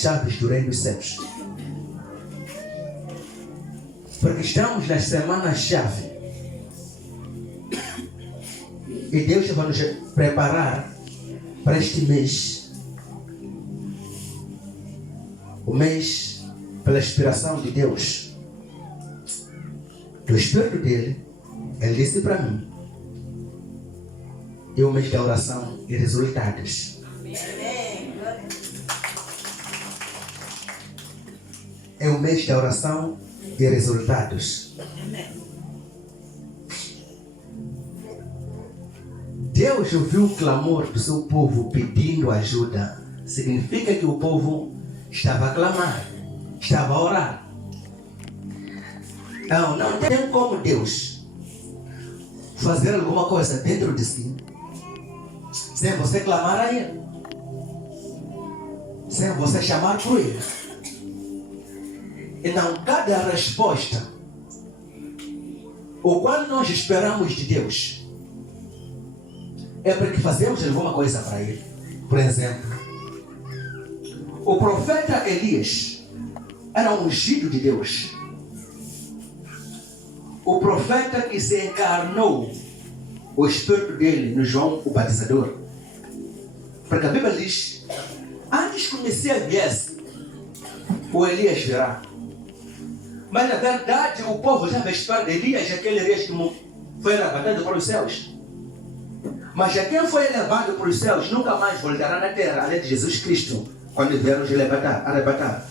chaves do reino dos céus. Porque estamos nas semanas-chave. E Deus vai nos preparar para este mês. O mês pela inspiração de Deus. Do Espírito dele, ele disse para mim. É o mês da oração e resultados. É o mês da oração e resultados. Deus ouviu o clamor do seu povo pedindo ajuda. Significa que o povo estava a clamar, estava a orar. Não tem como Deus fazer alguma coisa dentro de si sem você clamar a Ele, sem você chamar por Ele. Então, cada resposta, ou quando nós esperamos de Deus, é porque fazemos alguma coisa para Ele. Por exemplo, o profeta Elias era um ungido de Deus. O profeta que se encarnou o Espírito dele no João o Batizador. Porque a Bíblia diz, antes que o Messias viesse, o Elias virá. Mas na verdade o povo já veio esperar de Elias, aquele Elias que foi arrebatado para os céus. Mas já quem foi elevado para os céus nunca mais voltará na terra, além de Jesus Cristo, quando vier nos arrebatar.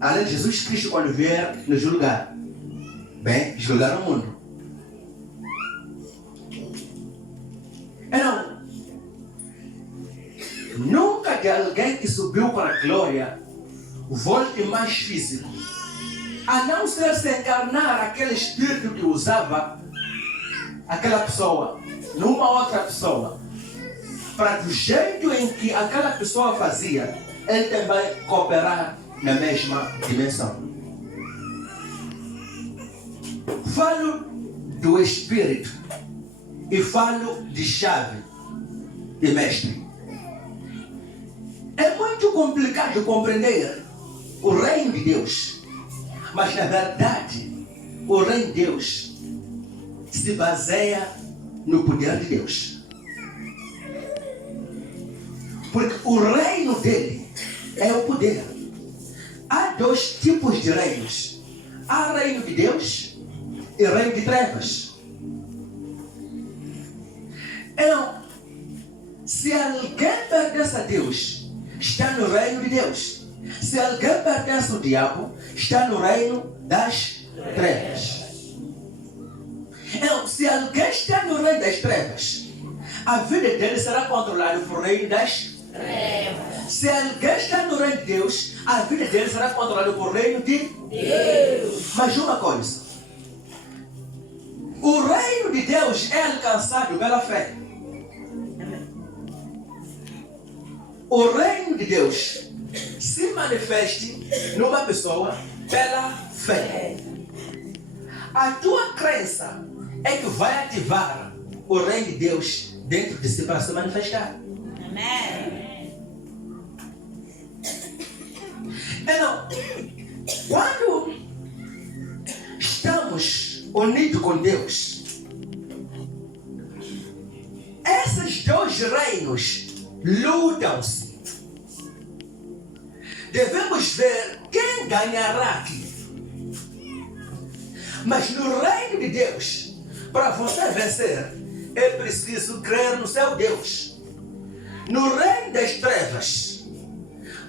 Além de Jesus Cristo, quando vier nos julgar. Bem, julgar o mundo. Então, nunca de alguém que subiu para a glória volte mais físico, a não ser se encarnar aquele espírito que usava aquela pessoa numa outra pessoa, para do jeito em que aquela pessoa fazia, ele também cooperar na mesma dimensão. Falo do espírito e falo de chave e mestre. É muito complicado compreender o reino de Deus, mas na verdade o reino de Deus se baseia no poder de Deus. Porque o reino dele é o poder. Há dois tipos de reinos. Há reino de Deus e reino de trevas. Então, se alguém pertence a Deus, está no reino de Deus. Se alguém pertence ao diabo, está no reino das trevas. Então, se alguém está no reino das trevas, a vida dele será controlada por reino das trevas. Se alguém está no reino de Deus, a vida dele será controlada por reino de Deus. Mas uma coisa, o reino de Deus é alcançado pela fé. O reino de Deus se manifeste numa pessoa pela fé. A tua crença é que vai ativar o reino de Deus dentro de si para se manifestar. Amém. Então, quando estamos unidos com Deus, esses dois reinos lutam-se. Devemos ver quem ganhará aqui. Mas no reino de Deus, para você vencer, é preciso crer no seu Deus. No reino das trevas,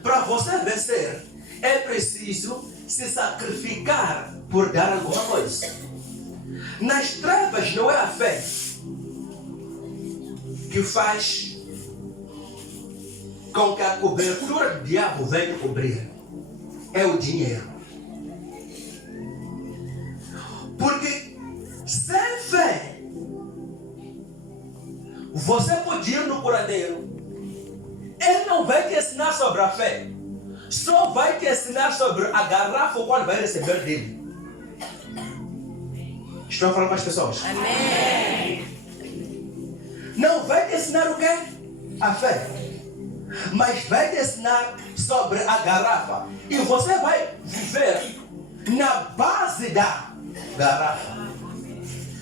para você vencer, é preciso se sacrificar por dar alguma coisa. Nas trevas não é a fé que faz com que a cobertura do diabo venha cobrir. É o dinheiro. Porque sem fé, você pode ir no curandeiro, ele não vai te ensinar sobre a fé, só vai te ensinar sobre a garrafa quando vai receber dele. Estou a falar com as pessoas? Amém. Não vai te ensinar o quê? A fé. mas vai te ensinar sobre a garrafa. E você vai viver na base da garrafa.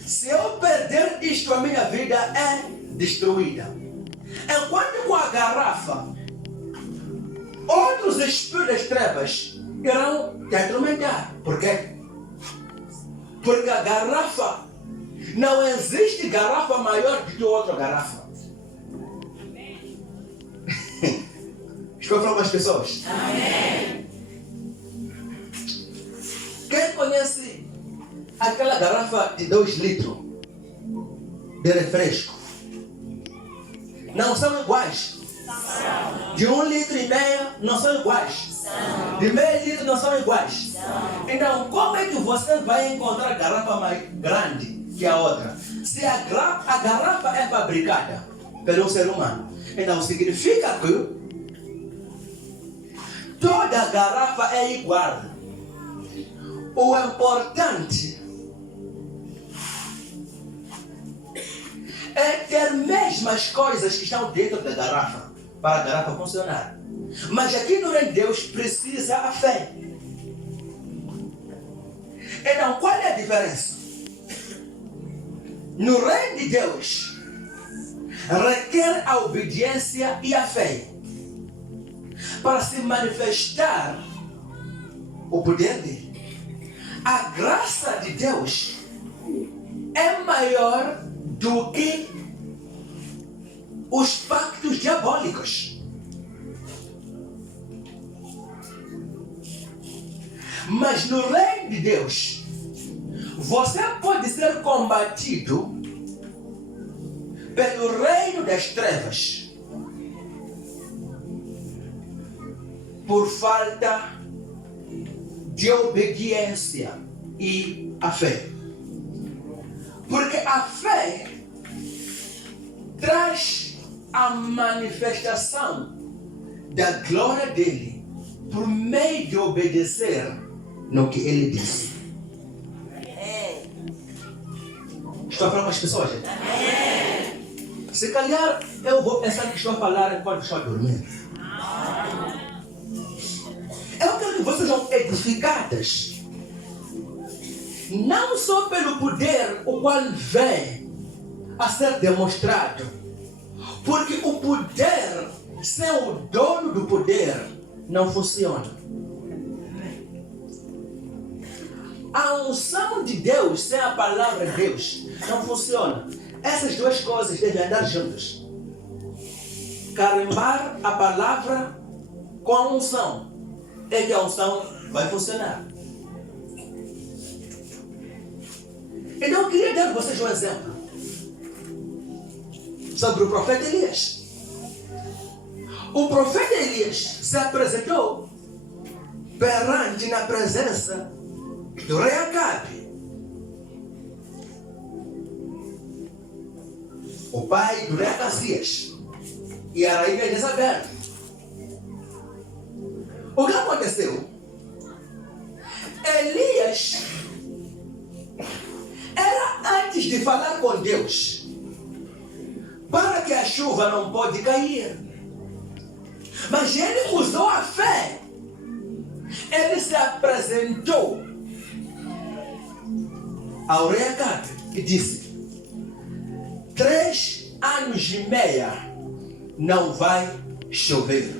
Se eu perder isto, a minha vida é destruída. Enquanto com a garrafa, outros espíritos das trevas irão te atormentar. Por quê? Porque a garrafa, não existe garrafa maior do que outra garrafa. Estou falando com as pessoas? Amém. Quem conhece aquela garrafa de 2 litros de refresco? Não são iguais. De 1,5 litro não são iguais. De meio litro não são iguais. Então, como é que você vai encontrar garrafa mais grande que a outra? Se a garrafa é fabricada pelo ser humano, então significa que toda garrafa é igual. O importante é ter mesmas coisas que estão dentro da garrafa para a garrafa funcionar. Mas aqui no reino de Deus precisa a fé. Então, qual é a diferença? No reino de Deus requer a obediência e a fé para se manifestar o poder dele. A graça de Deus é maior do que os pactos diabólicos. Mas no reino de Deus, você pode ser combatido pelo reino das trevas por falta de obediência e a fé. Porque a fé traz a manifestação da glória dele por meio de obedecer no que ele disse. Estou falando com as pessoas, gente? Se calhar eu vou pensar que estou a falar enquanto estou a dormir. Eu quero que vocês sejam edificadas, não só pelo poder o qual vem a ser demonstrado, porque o poder sem o dono do poder não funciona. A unção de Deus sem a palavra de Deus não funciona. Essas duas coisas devem andar juntas. Carimbar a palavra com a unção é que a unção vai funcionar. Então eu queria dar a vocês um exemplo sobre o profeta Elias. O profeta Elias se apresentou perante na presença do rei Acabe, o pai do rei Acazias e a rainha Jezabel. O que aconteceu? Elias era antes de falar com Deus para que a chuva não pode cair. Mas ele usou a fé. Ele se apresentou ao rei Acabe e disse: 3 anos e meio não vai chover.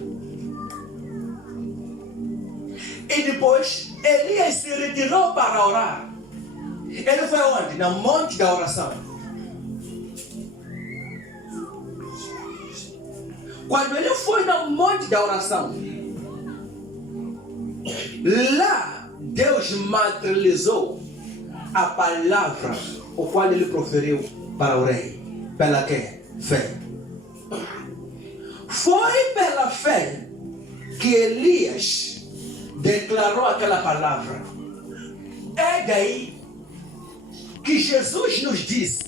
E depois Elias se retirou para orar. Ele foi onde? No monte da oração. Quando ele foi no monte da oração, lá Deus materializou a palavra o qual ele proferiu para o rei. Pela que? Fé. Foi pela fé que Elias declarou aquela palavra. É daí que Jesus nos disse: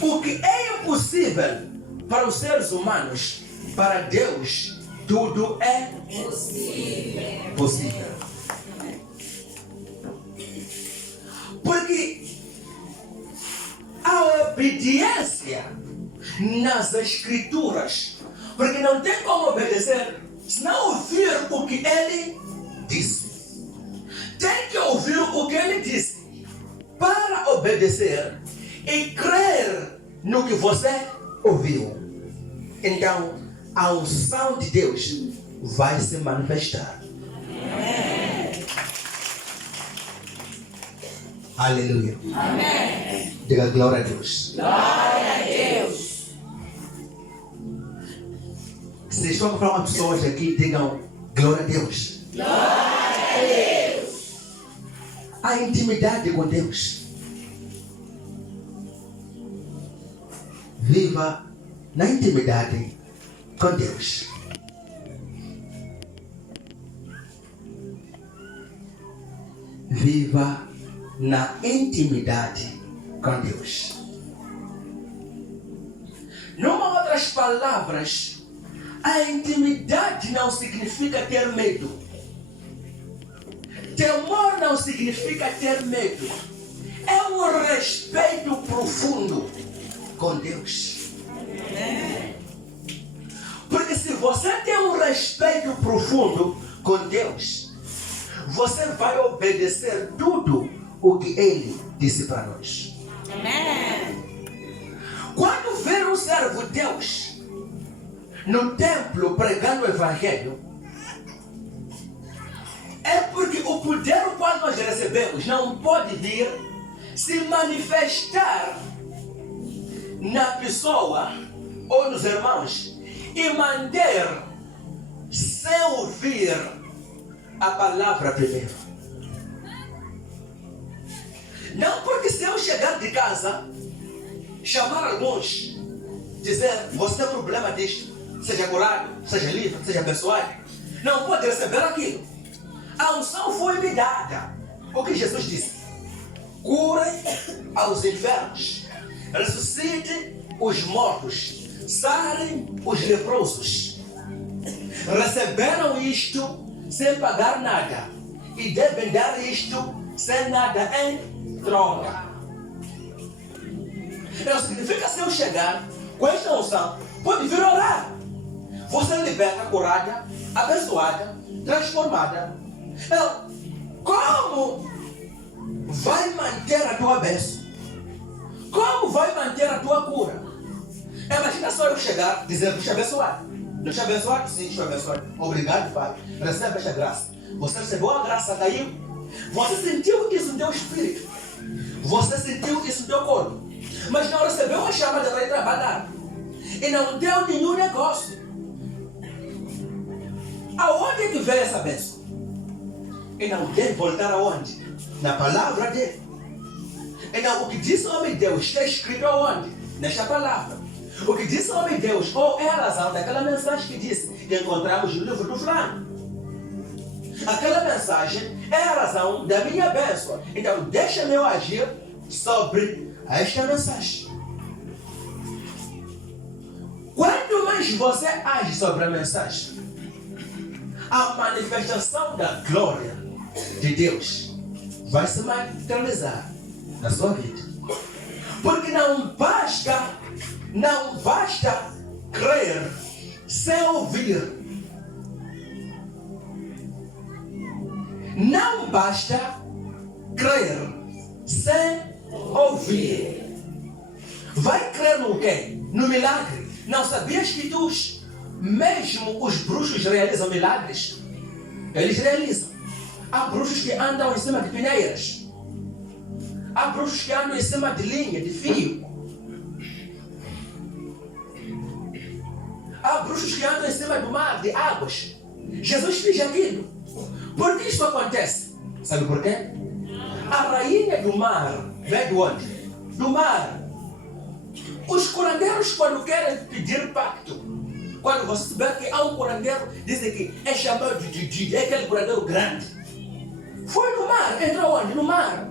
o que é impossível para os seres humanos, para Deus tudo é possível. Porque a obediência nas Escrituras Porque não tem como obedecer se não ouvir o que ele disse. Tem que ouvir o que ele disse para obedecer e crer no que você ouviu. Então, a unção de Deus vai se manifestar. Amém. Aleluia. Amém. Diga glória a Deus. Glória a Deus. Se estão a falar com pessoas aqui, digam glória a Deus. Glória a Deus. A intimidade com Deus. Viva na intimidade com Deus. Viva na intimidade com Deus. Numa outras palavras, a intimidade não significa ter medo. Temor não significa ter medo. É um respeito profundo com Deus. Porque se você tem um respeito profundo com Deus, você vai obedecer tudo o que Ele disse para nós. Quando ver um servo de Deus no templo pregando o Evangelho, é porque o poder o qual nós recebemos não pode vir se manifestar na pessoa ou nos irmãos e manter sem ouvir a palavra primeiro. Não porque se eu chegar de casa, chamar alguns, dizer, você tem problema disto, seja curado, seja livre, seja abençoado, não pode receber aquilo. A unção foi me dada. O que Jesus disse? Cure aos enfermos, ressuscite os mortos, sarem os leprosos. Receberam isto sem pagar nada e devem dar isto sem nada em troca. Não significa se eu chegar com esta unção, pode vir orar. Você liberta, curada, abençoada, transformada. Então, como vai manter a tua bênção? Como vai manter a tua cura? Imagina só eu chegar dizendo, te abençoado. Não te abençoado? Sim, te abençoado. Obrigado, Pai. Recebe esta graça. Você recebeu a graça, caiu. Você sentiu isso no teu espírito. Você sentiu isso no teu corpo. Mas não recebeu a chamada para ir trabalhar. E não deu nenhum negócio. Aonde é que vem essa bênção? E não deve voltar aonde? Na palavra dele. Então, o que disse o homem de Deus está escrito aonde? Nesta palavra. O que disse o homem de Deus, ou é a razão daquela mensagem que disse, que encontramos no livro do fulano. Aquela mensagem é a razão da minha bênção. Então, deixa-me eu agir sobre esta mensagem. Quanto mais você age sobre a mensagem, a manifestação da glória de Deus vai se materializar na sua vida. Porque não basta crer sem ouvir. Não basta crer sem ouvir. Vai crer no quê? No milagre. Não sabias que mesmo os bruxos realizam milagres? Eles realizam. Há bruxos que andam em cima de peneiras. Há bruxos que andam em cima de linha, de fio. Há bruxos que andam em cima do mar, de águas. Jesus fez aquilo. Por que isso acontece? Sabe por quê? A rainha do mar vem de onde? Do mar. Os curandeiros, quando querem pedir pacto, quando você souber que há um curandeiro, dizem que é chamado de Didi, é aquele curandeiro grande. Foi no mar. Entra onde? No mar.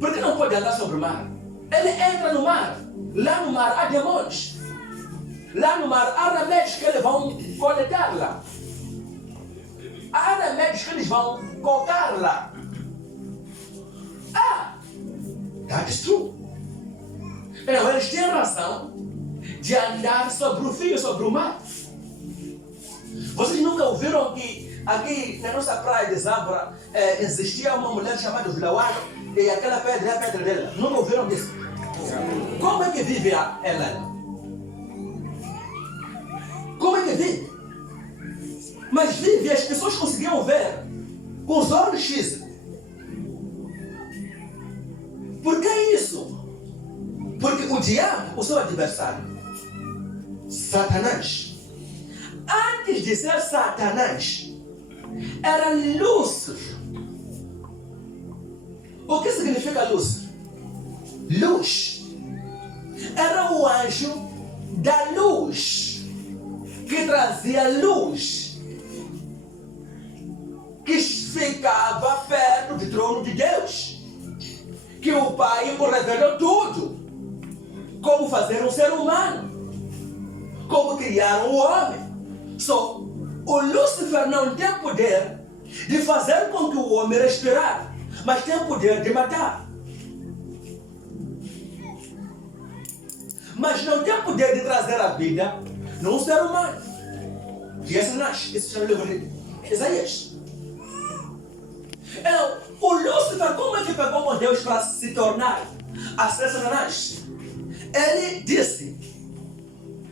Por que não pode andar sobre o mar? Ele entra no mar. Lá no mar há demônios. Lá no mar há remédios que eles vão coletar lá. Há remédios que eles vão colocar lá. That is true. Então, eles têm razão de andar sobre o fio, sobre o mar. Vocês nunca ouviram que aqui na nossa praia de Zambra existia uma mulher chamada Vilauano e aquela pedra é a pedra dela? Nunca ouviram disso? Como é que vive ela? Como é que vive? Mas vive, as pessoas conseguiam ver com os olhos físicos. Por que isso? Porque o diabo, o seu adversário, Satanás, antes de ser Satanás, era Lúcifer. O que significa Lúcifer? Luz. Era o anjo da luz, que trazia luz, que ficava perto do trono de Deus, que o Pai o revelou tudo. Como fazer um ser humano, como criar um homem. Só o Lúcifer não tem poder de fazer com que o homem respirar, mas tem poder de matar. Mas não tem poder de trazer a vida num ser humano. E esse nasce, esse chama o livro de Isaías. Então, o Lúcifer, como é que pegou com Deus para se tornar a ser Satanás? Ele disse: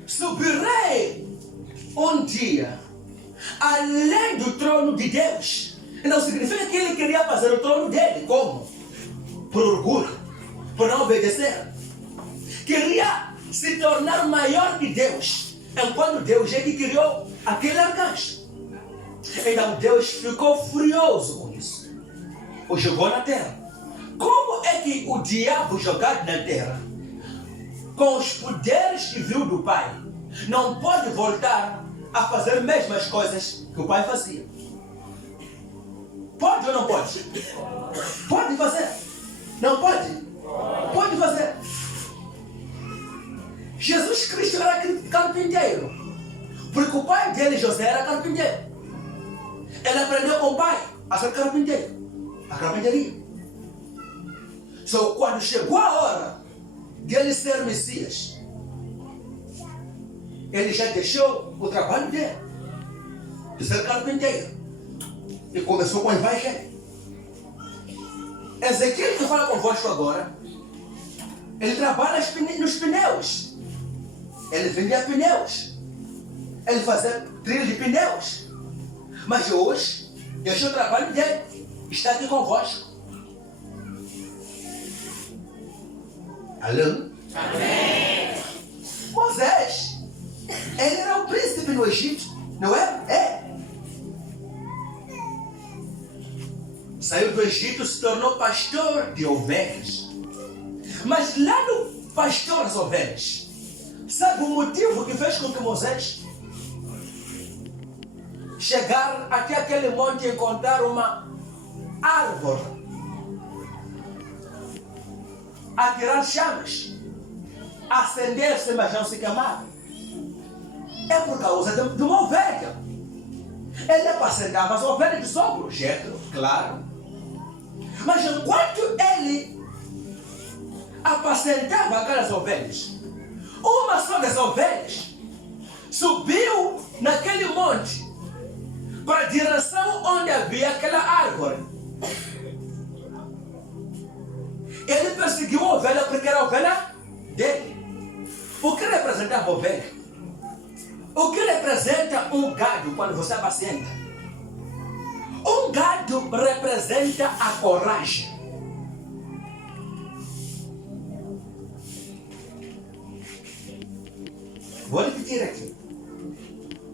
subirei um dia além do trono de Deus. Não significa que ele queria fazer o trono dele. Como? Por orgulho, por não obedecer. Queria se tornar maior que Deus, enquanto Deus é que criou aquele arcanjo. Então Deus ficou furioso com isso, o jogou na terra. Como é que o diabo jogado na terra, com os poderes que viu do Pai, não pode voltar a fazer as mesmas coisas que o Pai fazia? Pode ou não pode? Pode fazer. Não pode? Pode fazer. Jesus Cristo era carpinteiro, porque o pai dele, José, era carpinteiro. Ele aprendeu com o pai a ser carpinteiro, a carpinteria. Só quando chegou a hora de ele ser Messias, ele já deixou o trabalho dele de ser carpinteiro e começou com o evangelho. Ezequiel, que fala convosco agora, ele trabalha nos pneus. Ele vendia pneus. Ele fazia trilho de pneus. Mas hoje, deixou o trabalho dele. Está aqui convosco. Alô? Amém. Moisés, ele era o príncipe no Egito, não é? É. Saiu do Egito, se tornou pastor de ovelhas. Mas lá no pastor das ovelhas, sabe o motivo que fez com que Moisés chegar até aquele monte e encontrar uma árvore a tirar chamas, acender-se, mas não se queimar? É por causa de uma ovelha. Ele apacentava as ovelhas de sogro, Jetro, claro. Mas enquanto ele apacentava aquelas ovelhas, uma só das ovelhas subiu naquele monte para a direção onde havia aquela árvore. Ele perseguiu a ovelha porque era a ovelha dele. O que representa a ovelha? O que representa um gado quando você apacenta? Um gado representa a coragem. Vou repetir aqui.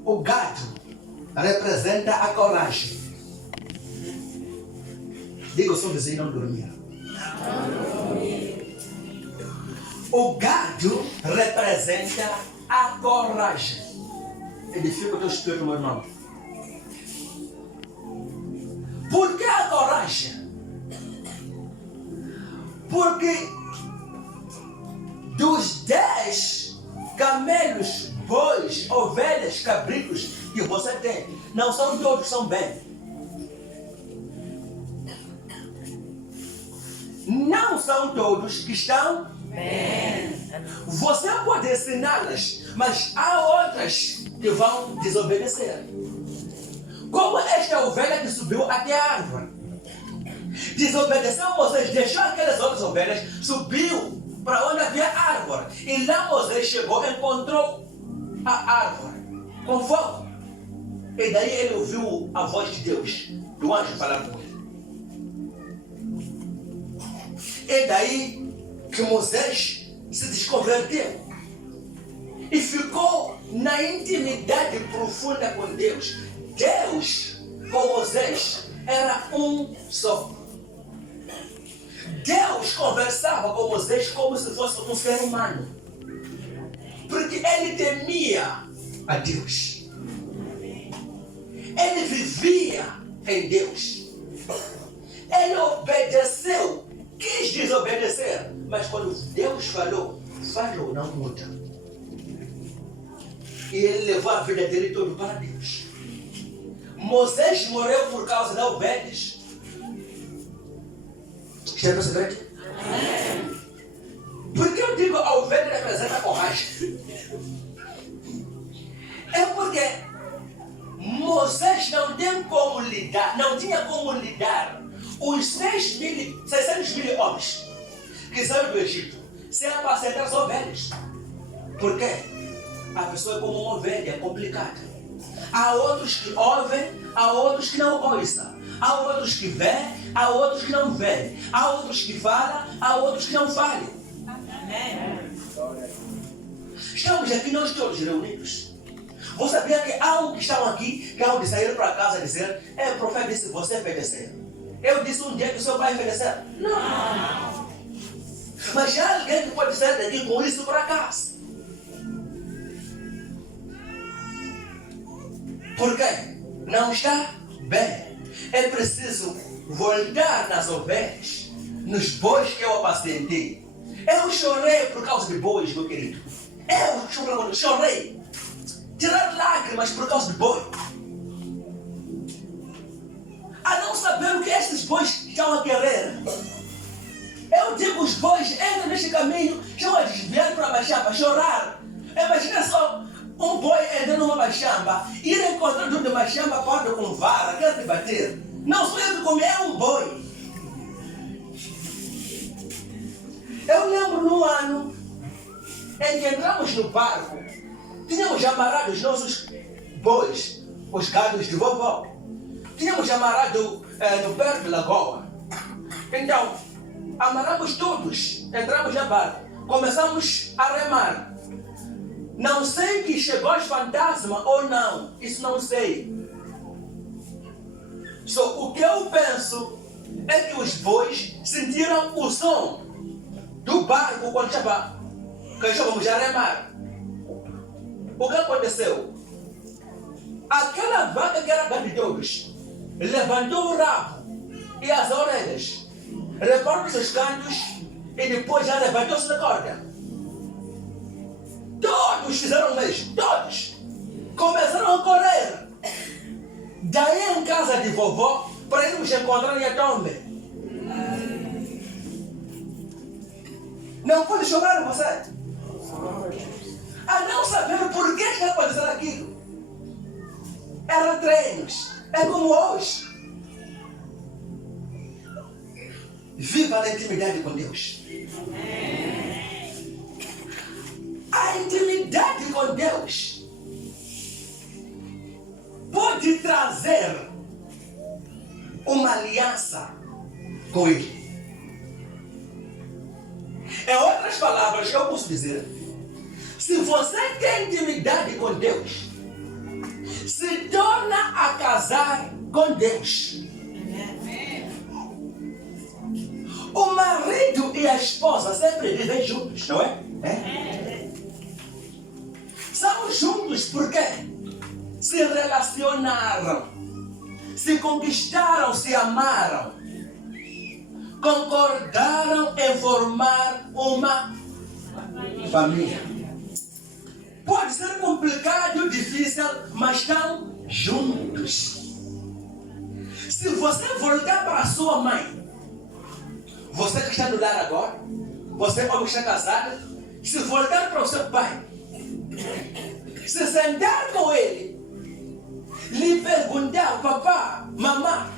O gado representa a coragem. Diga ao seu vizinho, não dormir. O gado representa a coragem. Edifica o teu espírito, meu irmão. Por que a coragem? Porque dos 10 camelos, bois, ovelhas, cabritos que você tem, não são todos são bem. Não são todos que estão bem. Você pode ensiná-las, mas há outras que vão desobedecer. Como esta ovelha que subiu até a árvore. Desobedeceu Moisés, deixou aquelas outras ovelhas, subiu para onde havia árvore. E lá Moisés chegou, encontrou a árvore com fogo. E daí ele ouviu a voz de Deus, do anjo falar com ele. E daí que Moisés se desconverteu e ficou na intimidade profunda com Deus. Deus com Moisés era um só. Deus conversava com Moisés como se fosse um ser humano, porque ele temia a Deus. Ele vivia em Deus. Ele obedeceu, quis desobedecer, mas quando Deus falou, não muda. E ele levou a vida dele toda para Deus. Moisés morreu por causa da ovelhas. Está percebendo? Por que eu digo a ovelha representa a coragem? É porque Moisés não tinha como lidar os 600 mil homens que saíram do Egito sem apacentar as ovelhas. Por quê? A pessoa é como uma ovelha, é complicada. Há outros que ouvem, há outros que não ouçam. Há outros que veem, há outros que não veem. Há outros que falam, há outros que não falam. Estamos aqui nós todos reunidos. Você sabia que há um que estão aqui, que há um que saíram para casa dizer: o profeta disse, você obedecer. Eu disse um dia que o senhor vai obedecer. Não. Mas há alguém que pode sair daqui com isso para casa. Por quê? Não está bem. É preciso voltar nas ovelhas, nos bois que eu apacentei. Eu chorei por causa de bois, meu querido. Eu chorei. Tirar lágrimas por causa de boi. A não saber o que esses bois estão a querer. Eu digo, os bois entram neste caminho, estão a desviar para a baixamba, a chorar. Imagina só um boi entrando numa baixamba, ir encontrar de uma baixamba, acorda com vara, quer te bater. Não sou eu que comi, é um boi. Eu lembro no ano em que entramos no barco, tínhamos amarrado os nossos bois, os gados de vovó. Tínhamos amarrado no pé de lagoa. Então, amarramos todos, entramos no barco, começamos a remar. Não sei que chegou os fantasmas ou não, isso não sei. O que eu penso é que os bois sentiram o som do barco quando estávamos a remar. O que aconteceu? Aquela vaca que era de todos levantou o rabo e as orelhas, reparou os cantos e depois já levantou-se da corda. Todos fizeram o mesmo, todos começaram a correr. Daí em casa de vovó para irmos encontrar a tombe. Não pode chorar você? A não saber por que está acontecendo aquilo. Eram treinos. É como hoje. Viva na intimidade com Deus. A intimidade com Deus pode trazer uma aliança com Ele. Em outras palavras, eu posso dizer: se você tem intimidade com Deus, se torna a casar com Deus. O marido e a esposa sempre vivem juntos, não é? São juntos porque se relacionaram, se conquistaram, se amaram, concordaram em formar uma família. Pode ser complicado, difícil, mas estão juntos. Se você voltar para a sua mãe, você que está no lar agora, você homem que está casado, se voltar para o seu pai, se sentar com ele lhe perguntar, papá, mamãe,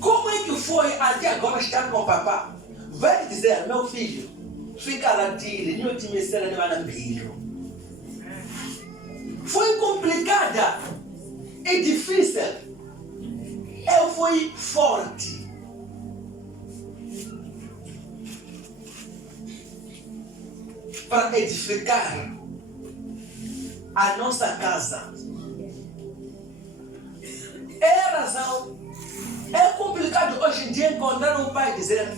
como é que foi até agora estar com o papá? Vai dizer, meu filho, fica latir, não te mexer no anambilo. Foi complicada e difícil. Eu fui forte. Para edificar a nossa casa. É a razão. É complicado hoje em dia encontrar um pai dizer,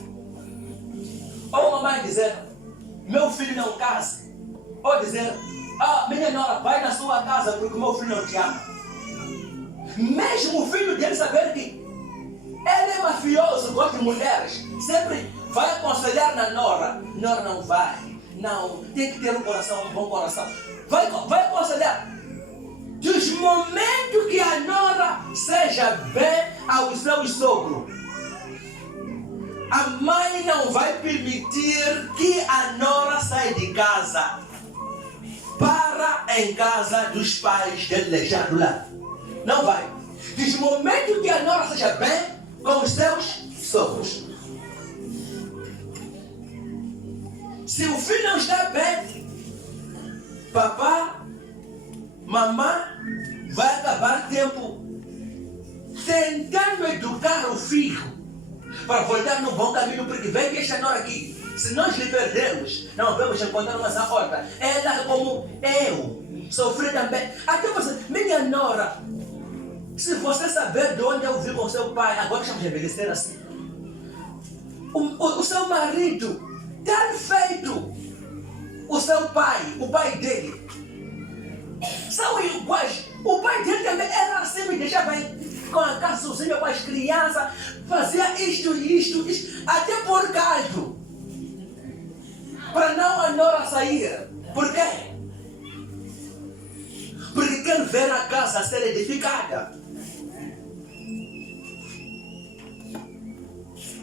ou uma mãe dizer, meu filho não casa. Ou dizer, minha nora, vai na sua casa porque meu filho não te ama. Mesmo o filho dele saber que ele é mafioso, gosta de mulheres, sempre vai aconselhar na nora. Nora não vai. Não, tem que ter um coração, um bom coração. Vai aconselhar. Dos momentos que a nora seja bem ao seu sogro, a mãe não vai permitir que a nora saia de casa para em casa dos pais dele deixar do lado. Não vai. Dos momentos que a nora seja bem com os seus sogros. Se o filho não está bem, papá, mamãe vai acabar tempo tentando educar o filho para voltar no bom caminho, porque vem que esta nora aqui, se nós lhe perdermos, não vamos encontrar uma outra. Ela como eu sofri também. Até você, minha nora, se você saber de onde eu vim com seu pai, agora estamos a envelhecer assim. O seu marido, ter feito o seu pai, o pai dele, são iguais. O pai dele também era assim, me deixava com a casa sozinha com as crianças, fazia isto, até por caldo, para não a nora sair. Por quê? Porque quer ver a casa ser edificada.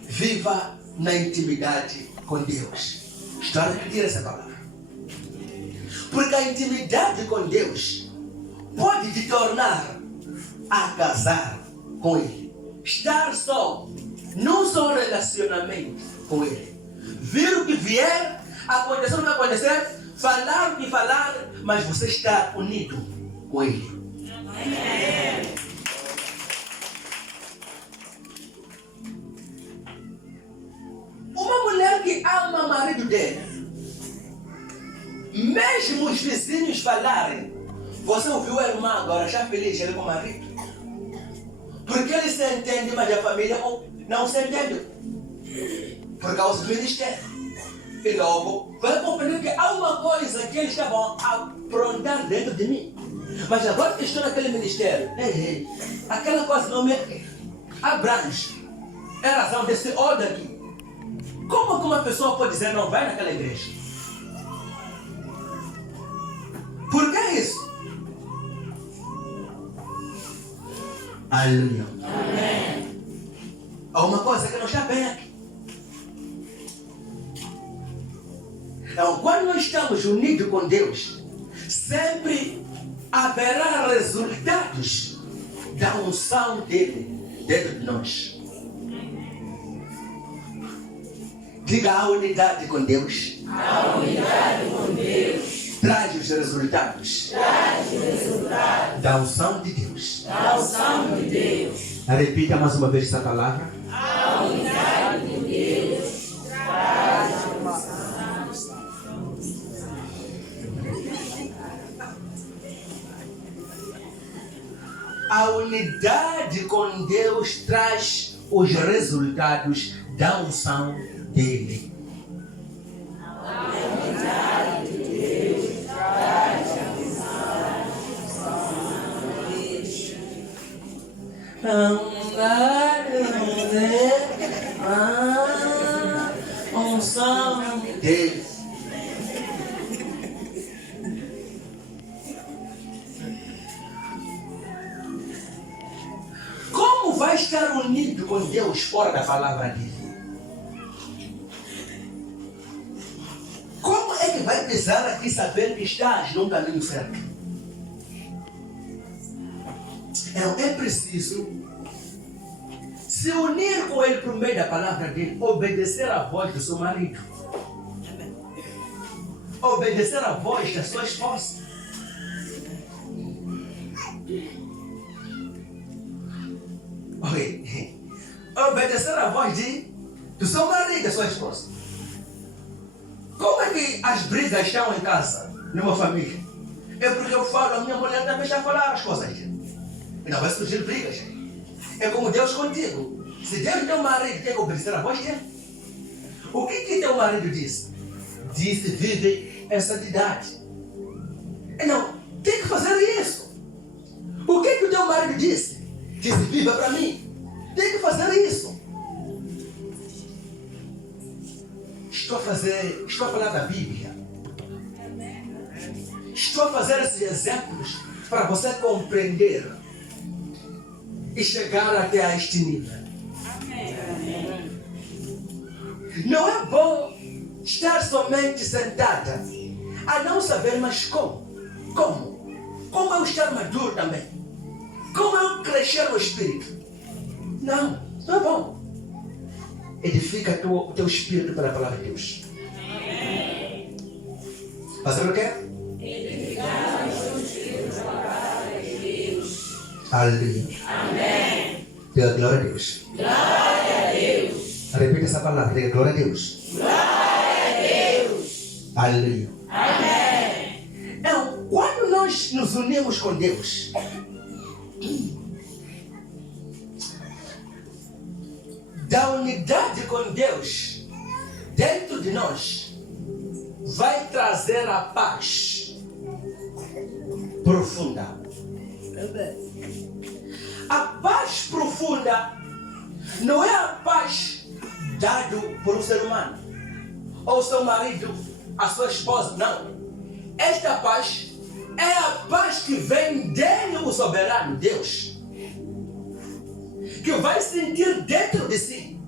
Viva na intimidade com Deus. Estou a repetir essa palavra. Porque a intimidade com Deus pode te tornar a casar com Ele. Estar só, num só relacionamento com Ele. Vir o que vier, acontecer o que acontecer, falar o que falar, mas você está unido com Ele. Amém. Uma mulher que ama o marido dele, mesmo os vizinhos falarem, você ouviu a irmã agora já feliz ele com o marido? Porque ele se entende, mas a família não se entende. Por causa do ministério. E logo vai compreender que há uma coisa que eles estavam a aprontar dentro de mim. Mas agora que estou naquele ministério, aquela coisa não me abrange. É a razão desse ódio aqui. Como que uma pessoa pode dizer não vai naquela igreja? Por que isso? Aleluia. Amém. Há uma coisa que não está bem aqui. Então, quando nós estamos unidos com Deus, sempre haverá resultados da unção dele dentro de nós. Diga a unidade com Deus. A unidade com Deus traz os resultados. Traz os resultados da unção de Deus. Da unção de Deus. Repita mais uma vez essa palavra. A unidade com Deus traz a unção. A unidade com Deus traz os resultados da unção dele. A unidade de Deus traz a unção dele. Como vai estar unido com Deus fora da palavra dele? Como é que vai pisar aqui saber que estás num caminho certo? Então é preciso se unir com ele por meio da palavra dele, obedecer à voz do seu marido, obedecer à voz da sua esposa. Obedecer à voz do seu marido, da sua esposa. Como é que as brigas estão em casa, numa família? É porque eu falo, a minha mulher também já fala as coisas. E não vai surgir brigas. É como Deus contigo. Se Deus teu marido tem que obedecer à voz dele. O que teu marido disse? Disse, vive em santidade. E não, tem que fazer isso. O que o teu marido disse? Disse, viva para mim. Tem que fazer isso. Estou a falar da Bíblia. Estou a fazer esses exemplos para você compreender e chegar até a este nível. Não é bom estar somente sentada a não saber mais como. Como eu estar maduro também. Como eu crescer no espírito. Não é bom. Edifica o teu espírito pela palavra de Deus. Fazer o quê? Edificar o teu espírito pela palavra de Deus. Aleluia. Amém. Dê glória a Deus. Glória a Deus. Repita essa palavra. Dê glória a Deus. Glória a Deus. Aleluia. Amém. Então, quando nós nos unimos com Deus, da unidade com Deus dentro de nós vai trazer a paz profunda. A paz profunda não é a paz dada por um ser humano, ou seu marido, a sua esposa, não. Esta paz é a paz que vem dele, o soberano Deus, que vai sentir dentro de si,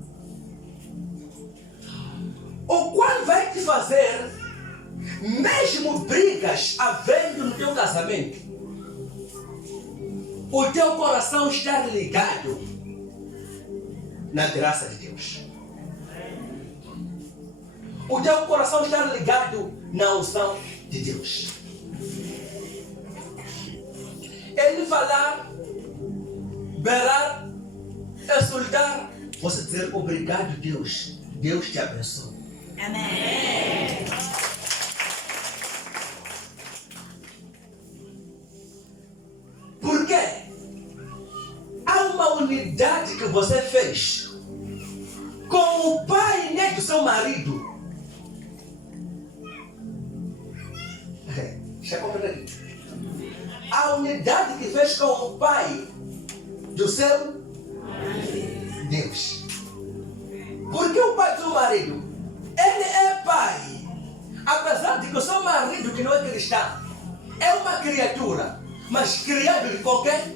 o qual vai te fazer, mesmo brigas havendo no teu casamento, o teu coração estar ligado na graça de Deus. O teu coração estar ligado na unção de Deus. Ele falar, berar, exultar, você dizer obrigado, Deus. Deus te abençoe. Amém. Por quê? Há uma unidade que você fez com o pai, né, do seu marido. Já compreendeu? A unidade que fez com o pai do seu Deus. Porque o pai do seu marido, ele é pai. Apesar de que o seu marido, que não é cristão, é uma criatura, mas criado de qualquer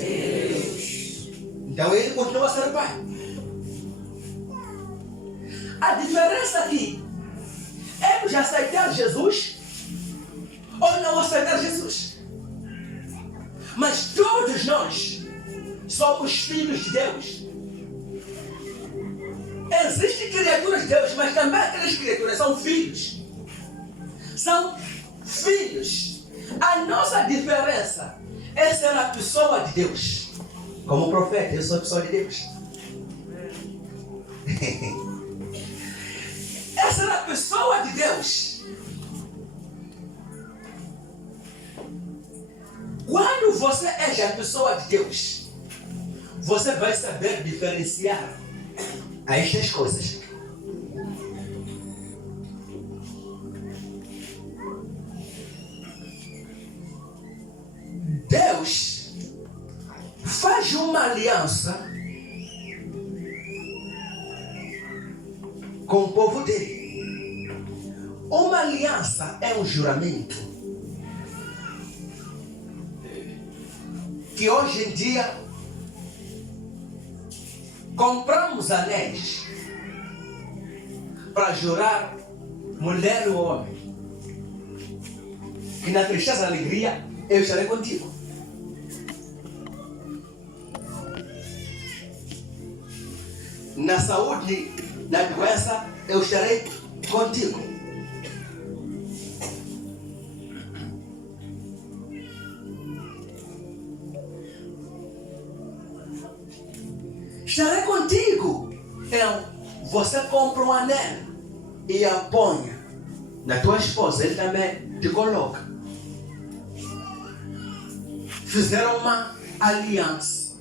Deus. Então ele continua a ser pai. A diferença aqui é de aceitar Jesus ou não aceitar Jesus. Mas todos nós somos filhos de Deus. Existem criaturas de Deus, mas também aquelas criaturas são filhos. São filhos. A nossa diferença é ser a pessoa de Deus. Como profeta, eu sou a pessoa de Deus. Essa é a pessoa de Deus. Quando você é a pessoa de Deus, você vai saber diferenciar estas coisas. Deus faz uma aliança com o povo dele. Uma aliança é um juramento que hoje em dia compramos anéis para jurar mulher ou homem, que na tristeza e alegria eu estarei contigo. na saúde, na doença, eu estarei contigo. Estarei contigo. Então, você compra um anel e a põe na tua esposa, ele também te coloca. Fizeram uma aliança.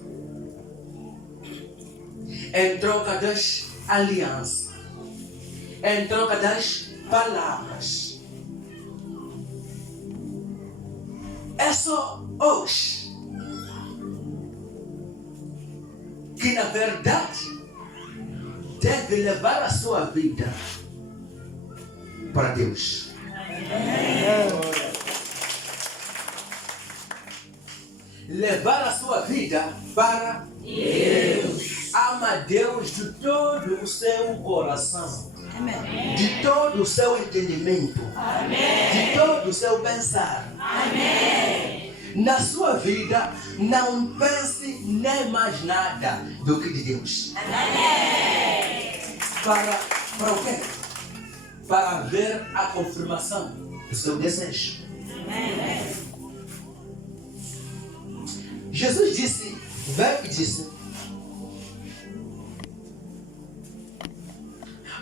Em troca das alianças, em troca das palavras. É só hoje que, na verdade, deve levar a sua vida para Deus. Levar a sua vida para Deus. Ama Deus de todo o seu coração. Amém. De todo o seu entendimento. Amém. De todo o seu pensar. Amém. Na sua vida, não pense nem mais nada do que de Deus. Amém. Para o quê? Para ver a confirmação do seu desejo. Amém. Jesus disse, veio e disse: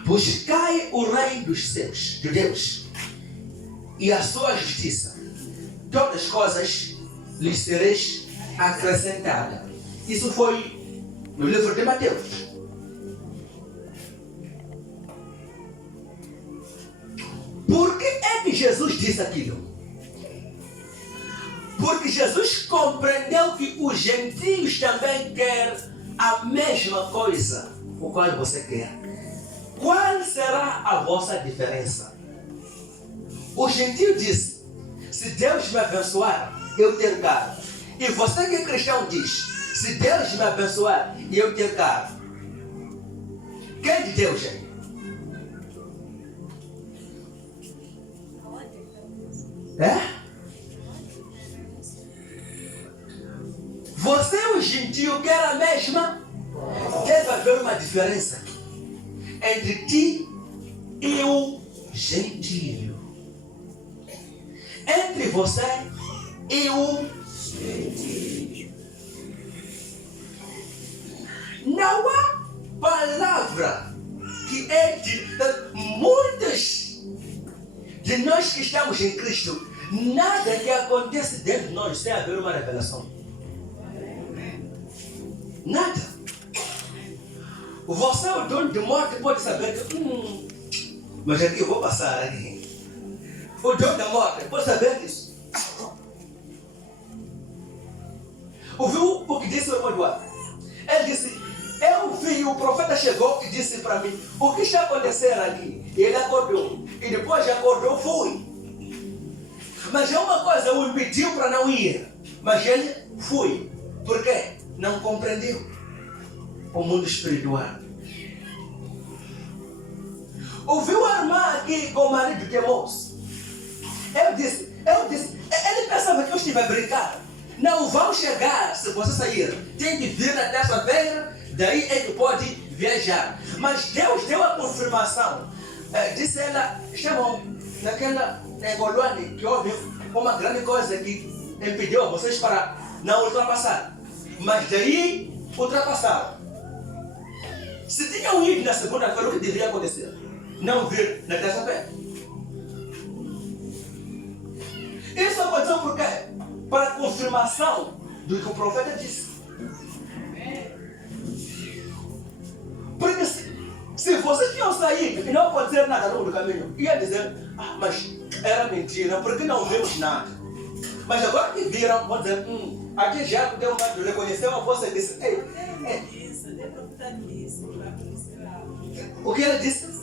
buscai o reino dos céus, de Deus, e a sua justiça. Todas as coisas lhes sereis acrescentadas. Isso foi no livro de Mateus. Por que é que Jesus disse aquilo? Porque Jesus compreendeu que os gentios também querem a mesma coisa o qual você quer. Qual será a vossa diferença? O gentio disse: se Deus me abençoar, eu tenho carro. E você que é cristão diz: se Deus me abençoar, eu tenho carro. Quem é de Deus, gente? É? Você e o gentio quer a mesma? Deve haver uma diferença entre ti e o gentio. Entre você e o gentio. Não há palavra que é de muitos de nós que estamos em Cristo. Nada que acontece dentro de nós sem haver uma revelação. Nada. Você, o dono de morte, pode saber que mas aqui eu vou passar aqui. O dono da morte pode saber disso. Ouviu o que disse o irmão Eduardo? Ele disse: eu vi, o profeta chegou e disse para mim: o que está acontecendo aqui? E ele acordou. E depois de acordou, fui. Mas é uma coisa, o impediu para não ir. Mas ele foi. Por quê? Não compreendeu o mundo espiritual. Ouviu a irmã aqui com o marido que é moço? Eu disse, ele pensava que eu estive a brincar. Não vão chegar se você sair. Tem que vir na terça-feira, daí é que pode viajar. Mas Deus deu a confirmação. Disse ela, chamam naquela Engolwane, que houve uma grande coisa que impediu vocês para não ultrapassar. Mas daí ultrapassaram. Se tinham ido na segunda-feira, o que deveria acontecer? Não vir na terça-feira. Isso aconteceu por quê? Para a confirmação do que o profeta disse. Porque se vocês tinham saído e não aconteceu nada ao longo do caminho, ia dizer: mas era mentira, porque não vimos nada. Mas agora que viram, vão dizer: aqui já deu uma, reconheceu a voz e disse: o que ele disse?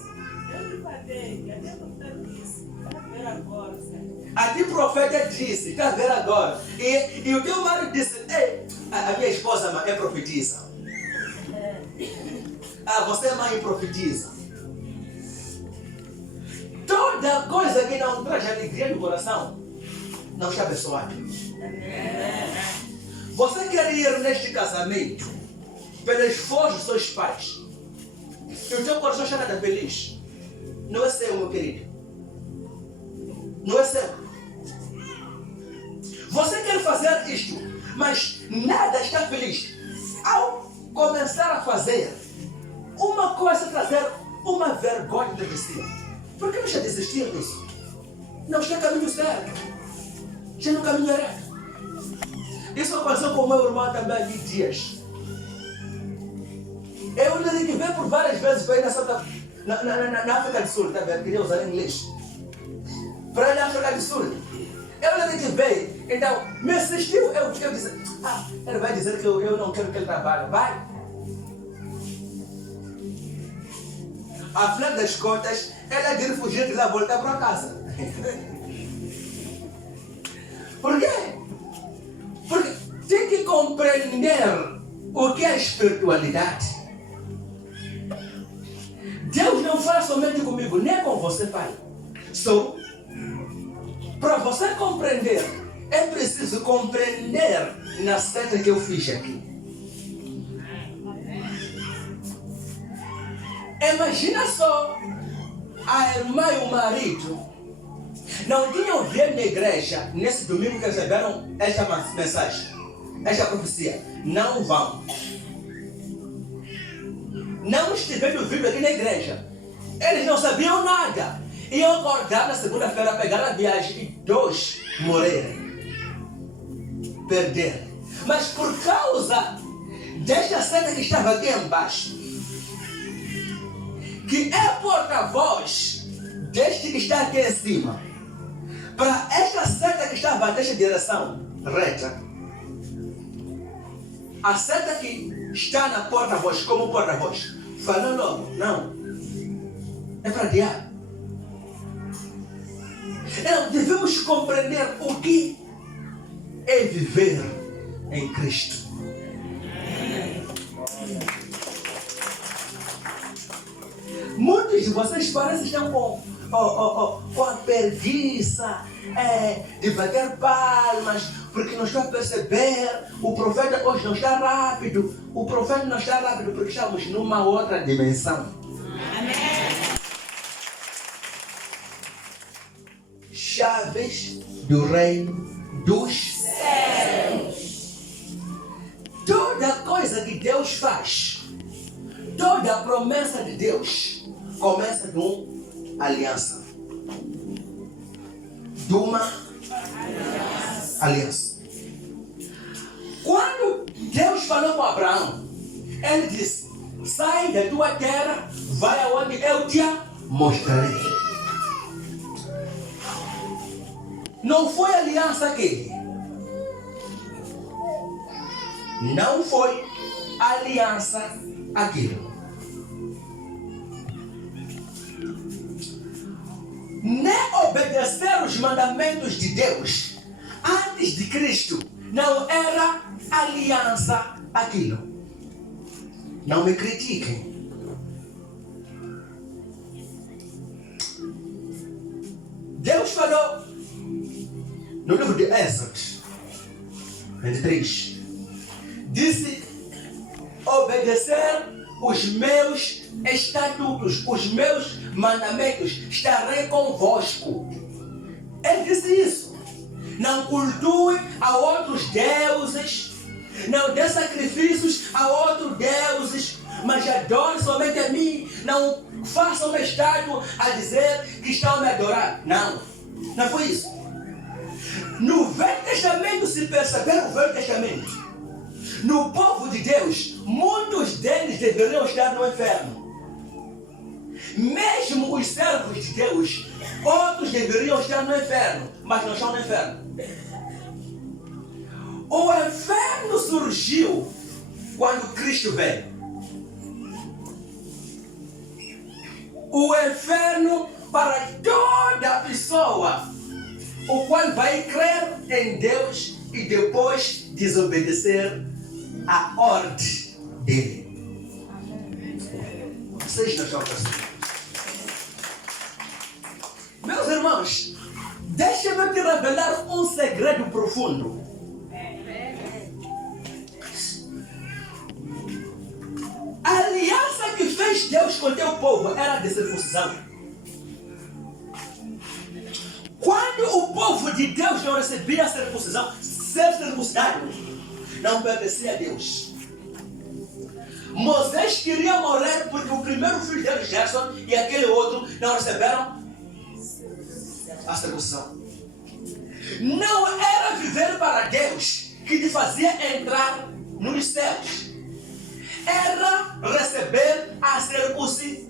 Aqui o profeta disse: está vendo agora? E o teu marido disse: a minha esposa é profetisa. Você é mãe profetiza. Toda coisa que não traz alegria no coração não está abençoado. Você quer ir neste casamento pelo esforço dos seus pais, e o teu coração está nada feliz, não é seu, meu querido. Não é seu. Você quer fazer isto, mas nada está feliz. Ao começar a fazer, uma coisa trazer uma vergonha de si. Por que não está desistindo disso? Não está no caminho certo. Está no caminho errado. Isso aconteceu com o meu irmão também há dias. Eu tive que ver por várias vezes para ir na África do Sul, tá vendo? Queria usar inglês. Para ir na África do Sul. Eu tive que ver. Então, me assistiu. Eu disse, ele vai dizer que eu não quero que ele trabalhe. Vai. Afinal das contas, ela quer fugir de lá, voltar para casa. Por quê? Porque tem que compreender o que é espiritualidade. Deus não fala somente comigo, nem com você, pai. Para você compreender, é preciso compreender na seta que eu fiz aqui. Imagina só, a irmã e o marido não tinham vindo na igreja nesse domingo que receberam esta mensagem, esta profecia. Não vão. Não estiveram vindo aqui na igreja. Eles não sabiam nada. Iam acordar na segunda-feira, pegar a viagem e 2 morreram. Perderam. Mas por causa desta seta que estava aqui embaixo, que é porta-voz deste que está aqui em cima, para esta seta que estava nesta direção reta, a seta que está na porta-voz, como porta-voz, falou logo, não, é para diabo. Então devemos compreender o que é viver em Cristo. Muitos de vocês parecem estar com a preguiça de bater palmas, porque não estão a perceber. O profeta hoje não está rápido. O profeta não está rápido porque estamos numa outra dimensão. Amém. Chaves do reino dos céus. Toda coisa que Deus faz, toda a promessa de Deus começa de uma aliança. De uma aliança. Quando Deus falou com Abraão, ele disse, sai da tua terra, vai aonde eu te mostrarei. Não foi aliança aqui. Não foi aliança aquilo. Nem obedecer os mandamentos de Deus antes de Cristo não era aliança aquilo. Não me critiquem. Deus falou no livro de Êxodo 23, disse, obedecer os meus estatutos, os meus mandamentos, estarei convosco. Ele disse isso. Não cultue a outros deuses, não dê sacrifícios a outros deuses, mas adore somente a mim. Não façam uma estátua a dizer que estão a me adorar. Não, não foi isso. No Velho Testamento, se perceber o Velho Testamento, no povo de Deus, muitos deles deveriam estar no inferno. Mesmo os servos de Deus, outros deveriam estar no inferno, mas não estão no inferno. O inferno surgiu quando Cristo veio. O inferno para toda pessoa, o qual vai crer em Deus e depois desobedecer a ordem dele. Vocês não estão percebendo? Meus irmãos, deixa-me te revelar um segredo profundo. A aliança que fez fez Deus com o teu povo era de circuncisão. Quando o povo de Deus não recebia a circuncisão, ser circuncidado não pertencia a Deus. Moisés queria morrer porque o primeiro filho dele, Gerson, e aquele outro não receberam a circuncisão. Não era viver para Deus que te fazia entrar nos céus. Era receber a circuncisão.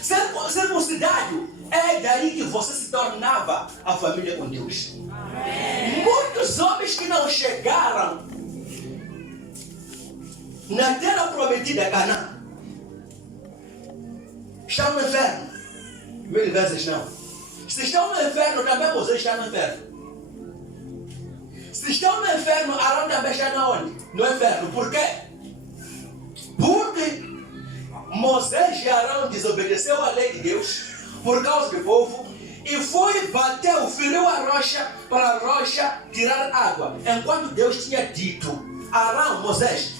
Ser circuncidado é daí que você se tornava a família com Deus. Amém. Muitos homens que não chegaram na terra prometida, Canaã, estão no inferno. 1000 vezes não. Se estão no inferno, também você está no inferno. Se estão no inferno, Arão também está na onde? No inferno. Por quê? Porque Moisés e Arão desobedeceu a lei de Deus por causa do povo e foi bater o feriu a rocha para a rocha tirar água. Enquanto Deus tinha dito, Arão, Moisés,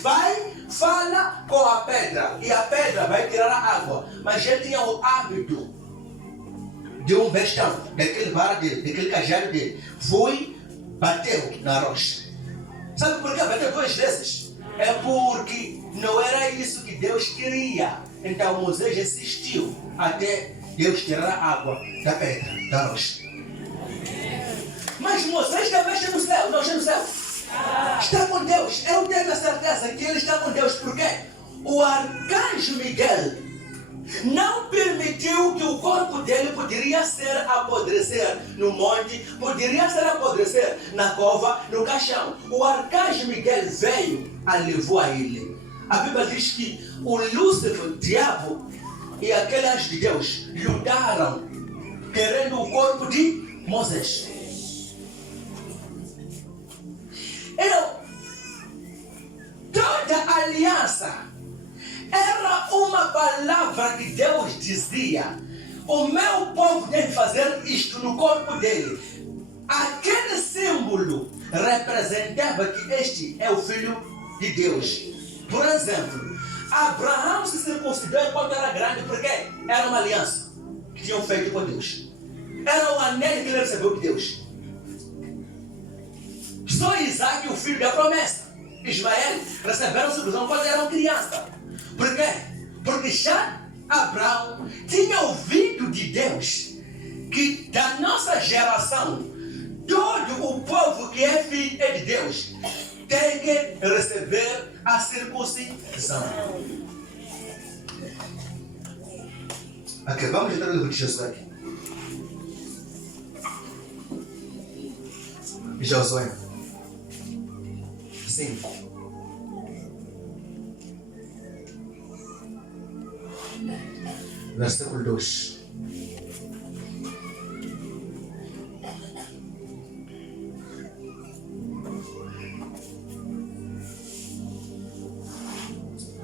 vai, fala com a pedra e a pedra vai tirar a água. Mas ele tinha o hábito de um bastão, daquele vara dele, daquele cajado dele. Foi, bateu na rocha. Sabe por que bateu 2 vezes? É porque não era isso que Deus queria. Então Moisés insistiu até Deus tirar a água da pedra, da rocha. Mas Moisés também está no céu, não está no céu. Está com Deus. Eu tenho a certeza que ele está com Deus. Por quê? O arcanjo Miguel não permitiu que o corpo dele poderia ser apodrecer no monte, poderia ser apodrecer na cova, no caixão. O arcanjo Miguel veio e levou a ele. A Bíblia diz que o Lúcifer, o diabo, e aquele anjo de Deus lutaram querendo o corpo de Moisés. Então, toda aliança era uma palavra que Deus dizia: o meu povo deve fazer isto no corpo dele. Aquele símbolo representava que este é o Filho de Deus. Por exemplo, Abraão se circuncidou enquanto era grande porque era uma aliança que tinham feito com Deus. Era o anel que ele recebeu de Deus. Só Isaac, o filho da promessa, Ismael, receberam circuncisão quando eram crianças. Por quê? Porque já Abraão tinha ouvido de Deus que da nossa geração, todo o povo que é filho de Deus tem que receber a circuncisão. Ok, vamos entrar no livro de Josué. Josué 5. Versículo 2.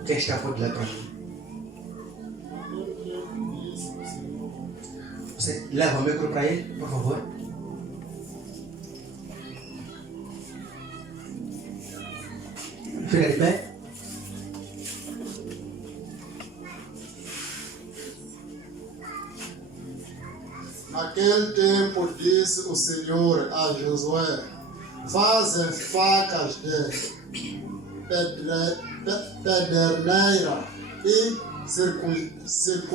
Quem está por ler para mim? Você leva o micro para ele, por favor. Fica de pé. Naquele tempo disse o Senhor a Josué: faze facas de pederneira e circuncida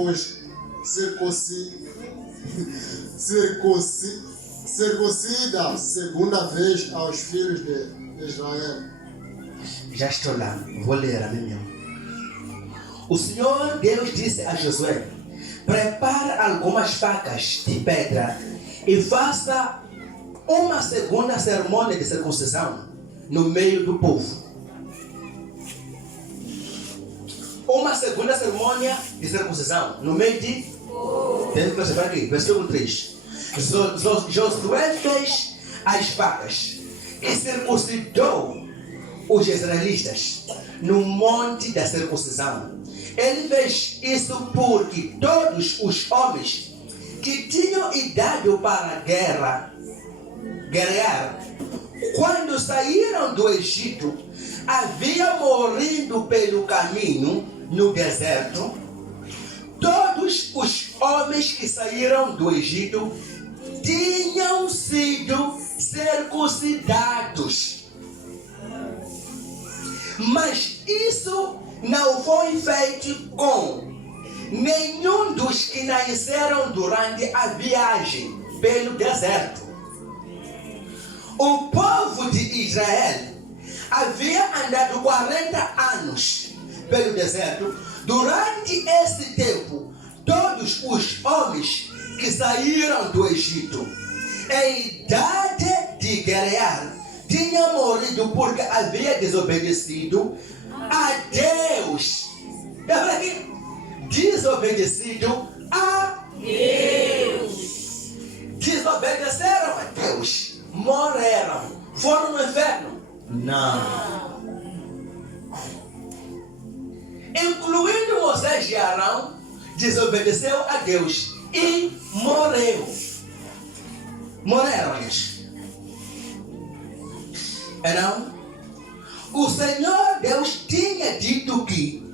segunda vez aos filhos de Israel. Já estou lá, vou ler a mim mesmo. O Senhor Deus disse a Josué: prepara algumas facas de pedra e faça uma segunda cerimônia de circuncisão no meio do povo. Uma segunda cerimônia de circuncisão no meio de... Tem que perceber aqui, versículo 3. Josué fez as facas e circuncidou os israelitas no monte da circuncisão. Ele fez isso porque todos os homens que tinham idade para guerrear, quando saíram do Egito, haviam morrido indo pelo caminho no deserto, todos os homens que saíram do Egito tinham sido circuncidados. Mas isso não foi feito com nenhum dos que nasceram durante a viagem pelo deserto. O povo de Israel havia andado 40 anos pelo deserto. Durante esse tempo, todos os homens que saíram do Egito em idade de guerrear tinham morrido porque havia desobedecido a Deus. Desobedecido a Deus. Desobedeceram a Deus. Morreram. Foram no inferno? Não. Incluindo Moisés e Arão, desobedeceu a Deus e morreu. Morreram eles. Então, o Senhor Deus tinha dito que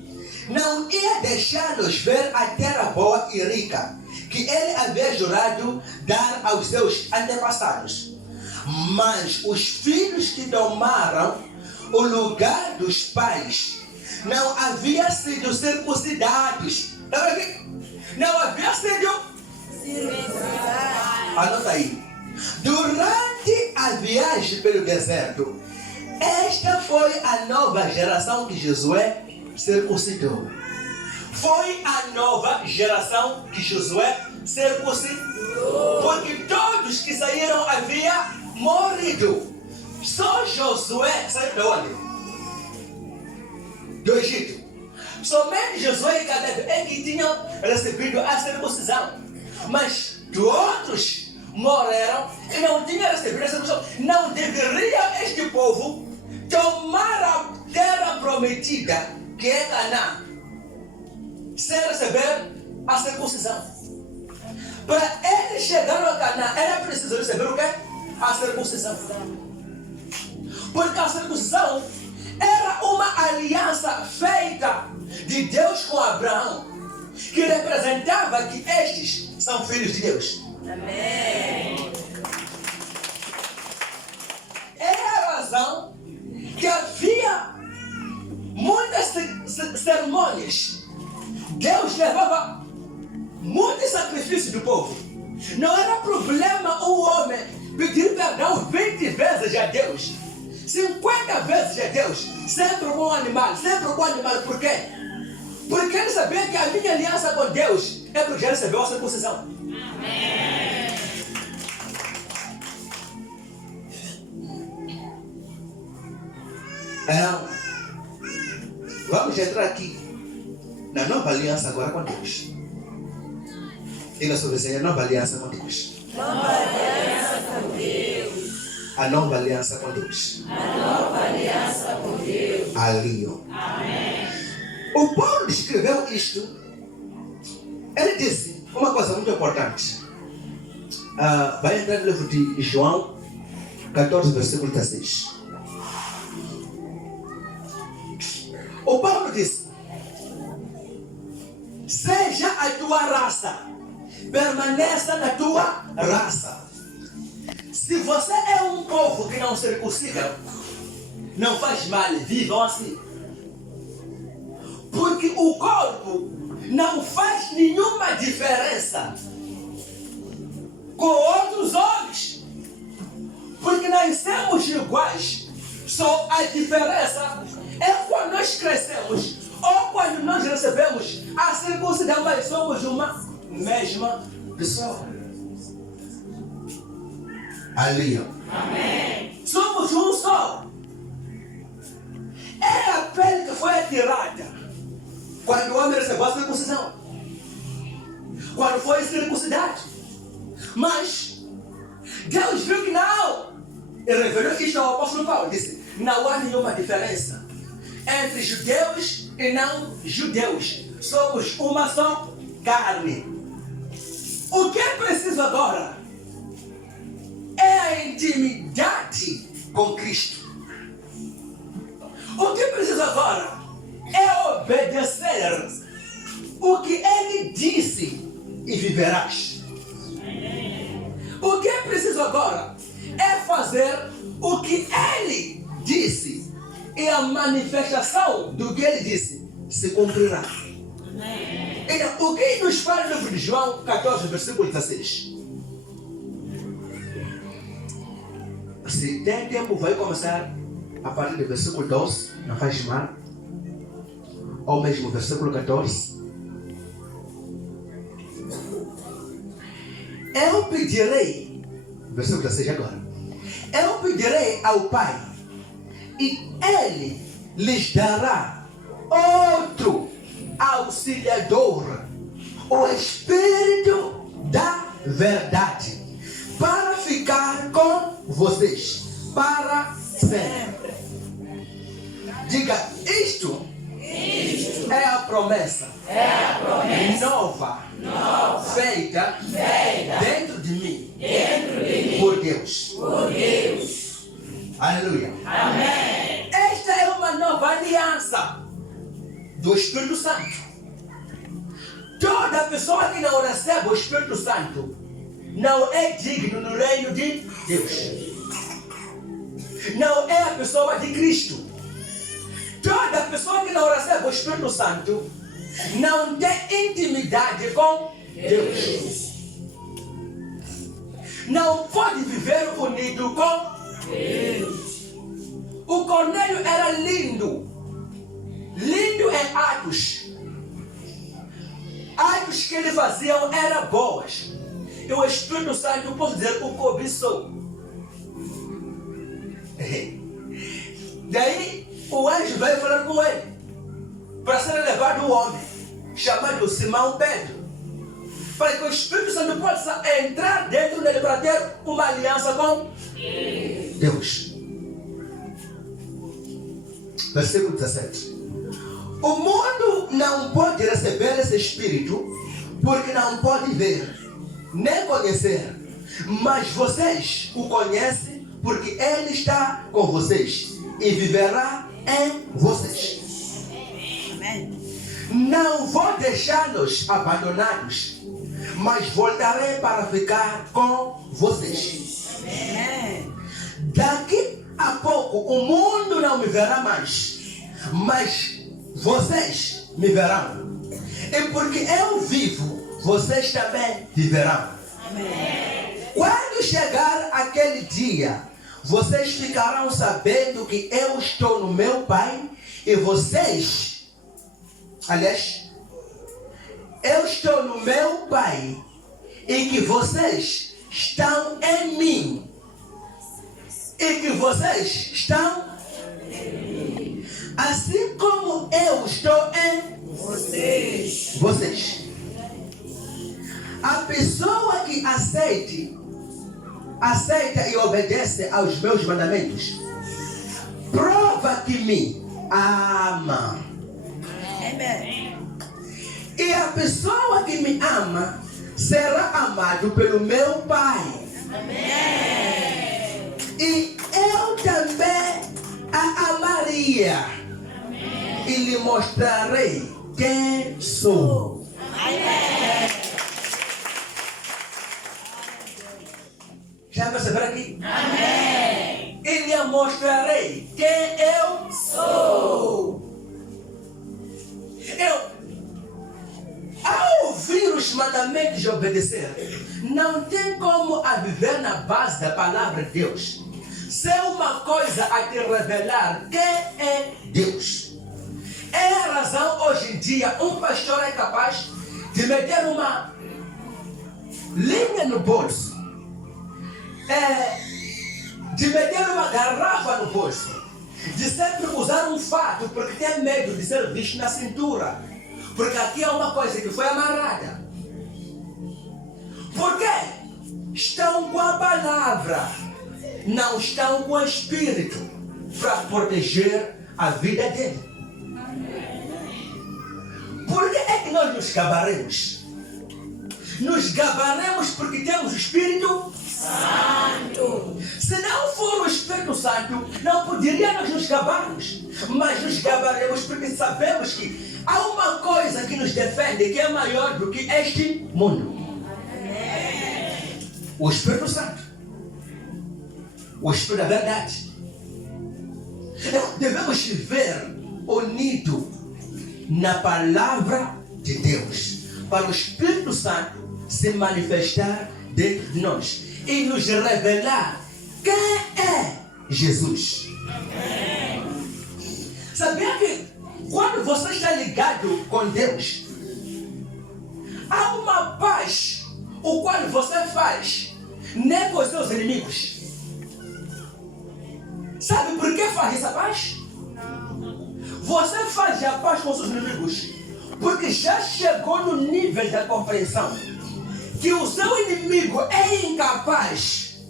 não ia deixá-los ver a terra boa e rica que ele havia jurado dar aos seus antepassados. Mas os filhos que tomaram o lugar dos pais não haviam sido circuncidados. Não haviam sido circuncidados. Anota aí. Durante a viagem pelo deserto, esta foi a nova geração que Josué circuncidou. Foi a nova geração que Josué circuncidou. Porque todos que saíram haviam morrido. Só Josué saiu de onde? Do Egito. Somente Josué e Caleb é que tinham recebido a circuncisão. Mas outros morreram e não tinham recebido a circuncisão. Não deveria este povo tomar a terra prometida, que é Canaã, sem receber a circuncisão. Para eles chegarem a Canaã, era preciso receber o quê? A circuncisão. Porque a circuncisão era uma aliança feita de Deus com Abraão, que representava que estes são filhos de Deus. Amém. É a razão que havia muitas cerimônias. Deus levava muitos sacrifícios do povo. Não era problema um homem pedir perdão 20 vezes a Deus, 50 vezes a Deus, sempre um bom animal, sempre um bom animal. Por quê? Porque ele sabia que a minha aliança com Deus é porque já recebeu a circuncisão. Amém. Então, vamos entrar aqui na nova aliança agora com Deus. Diga sobre você, a nova aliança com Deus. Nova aliança com Deus. A nova aliança com Deus. A nova aliança com Deus. Alio. Amém. O Paulo descreveu isto. Ele disse uma coisa muito importante. Vai entrar no livro de João 14, versículo 16. O Paulo disse: seja a tua raça, permaneça na tua raça. Se você é um povo que não circuncida, não faz mal, vivam assim. Porque o corpo não faz nenhuma diferença com outros homens. Porque nascemos iguais. Só a diferença é quando nós crescemos ou quando nós recebemos a circuncisão, mas somos uma mesma pessoa. Ali. Amém. Somos um só. É a pele que foi atirada quando o homem recebeu a circuncisão, quando foi circuncidado. Mas Deus viu que não. E revelou isto ao apóstolo Paulo. Disse: não há nenhuma diferença entre judeus e não judeus. Somos uma só carne. O que é preciso agora é a intimidade com Cristo. O que precisa agora é obedecer o que ele disse e viverás. O que é preciso agora é fazer o que ele disse e a manifestação do que ele disse se cumprirá. Então, o que nos fala no livro de João 14, versículo 16? Se tem tempo, vai começar a partir do versículo 12, não faz mal, ou mesmo versículo 14. Eu pedirei, versículo 16 agora, eu pedirei ao Pai e Ele lhes dará outro auxiliador, o Espírito da Verdade, para ficar com vocês para sempre. Diga, isto é a promessa, nova, feita dentro de mim, por Deus. Aleluia. Amém. Esta é uma nova aliança do Espírito Santo. Toda pessoa que não recebe o Espírito Santo não é digno no reino de Deus. Não é a pessoa de Cristo. Toda pessoa que não recebe o Espírito Santo não tem intimidade com Deus. Não pode viver unido com Deus. O Cornélio era lindo. Lindo em atos. Atos que ele fazia eram boas. E o Espírito Santo, posso dizer, o cobiçou. Daí o anjo veio falar com ele para ser levado um homem chamado Simão Pedro, para que o Espírito Santo possa entrar dentro dele para ter uma aliança com Deus. Versículo 17. O mundo não pode receber esse Espírito porque não pode ver nem conhecer, mas vocês o conhecem porque Ele está com vocês e viverá em vocês. Não vou deixá-los abandonados, mas voltarei para ficar com vocês. Daqui a pouco o mundo não me verá mais, mas vocês me verão. E porque eu vivo, vocês também viverão. Quando chegar aquele dia, vocês ficarão sabendo que eu estou no meu Pai e vocês, aliás, eu estou no meu Pai e que vocês estão em mim e que vocês estão em mim, assim como eu estou em vocês. A pessoa que aceita e obedece aos meus mandamentos, prova que me ama. E a pessoa que me ama será amado pelo meu Pai. E eu também a amaria e lhe mostrarei quem sou. Já perceberam aqui? Amém. E lhe mostrarei quem eu sou. Ao ouvir os mandamentos e obedecer, não tem como a viver na base da palavra de Deus. Se é uma coisa a te revelar quem é Deus. É a razão hoje em dia um pastor é capaz de meter uma linha no bolso, de meter uma garrafa no bolso, de sempre usar um fato porque tem medo de ser visto na cintura, porque aqui é uma coisa que foi amarrada. Por quê? Estão com a palavra, não estão com o Espírito para proteger a vida dele. Por que é que nós nos gabaremos? Nos gabaremos porque temos o Espírito Santo. Se não for o Espírito Santo, não poderíamos nos gabarmos, mas nos gabaremos porque sabemos que há uma coisa que nos defende que é maior do que este mundo. O Espírito Santo. O Espírito da verdade. Então, devemos viver unidos na palavra de Deus, para o Espírito Santo se manifestar dentro de nós e nos revelar quem é Jesus. Sabia que quando você está ligado com Deus, há uma paz o qual você faz nem com os seus inimigos. Sabe por que faz essa paz? Você faz a paz com os seus inimigos porque já chegou no nível da compreensão que o seu inimigo é incapaz.